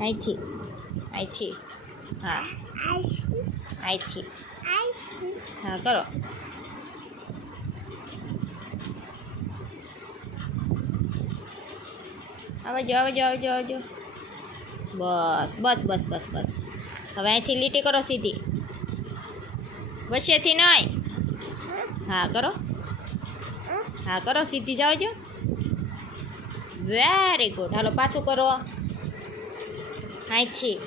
અહીંથી અહીંથી હા અહીંથી હા કરો આવજો આવજો આવજો આવજો બસ બસ બસ બસ બસ હવે અહીંથી લીટી કરો સીધી વચ્ચેથી નહીં હા કરો સીધી જાવજો વેરી ગુડ હાલો પાછું કરો અહીંથી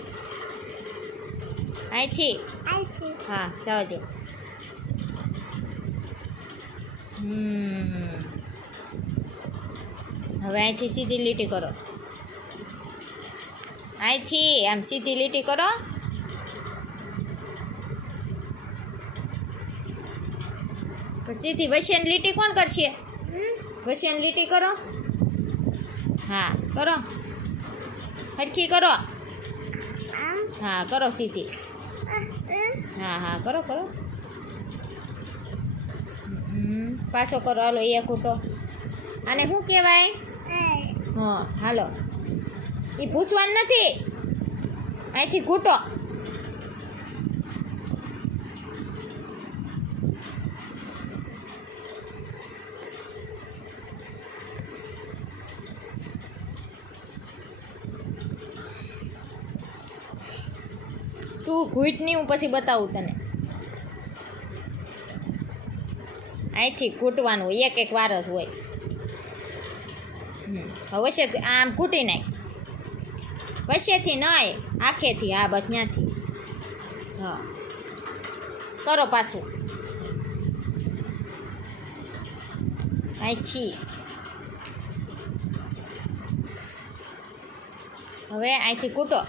હા જાવજો હવે અહીંથી સીધી લીટી કરો અહીંથી આમ સીધી લીટી કરો તો સીધી વચ્ચેની લીટી કોણ કરશે વચ્ચેની લીટી કરો હા કરો હરખી કરો હા કરો સીધી હા કરો પાછો કરો હાલો એ ખૂટો આને શું કહેવાય હા હાલો એ પૂછવાનું નથી અહીંથી ઘૂંટો તું ઘૂંટ નહીં હું પછી બતાવું તને અહીંથી ઘૂંટવાનું એક વાર જ હોય વચ્ચે આમ ઘૂંટી નાખ વચ્ચેથી નહીં આખેથી હા બસ ત્યાંથી હા કરો પાછું અહીંથી હવે અહીંથી ઘૂંટો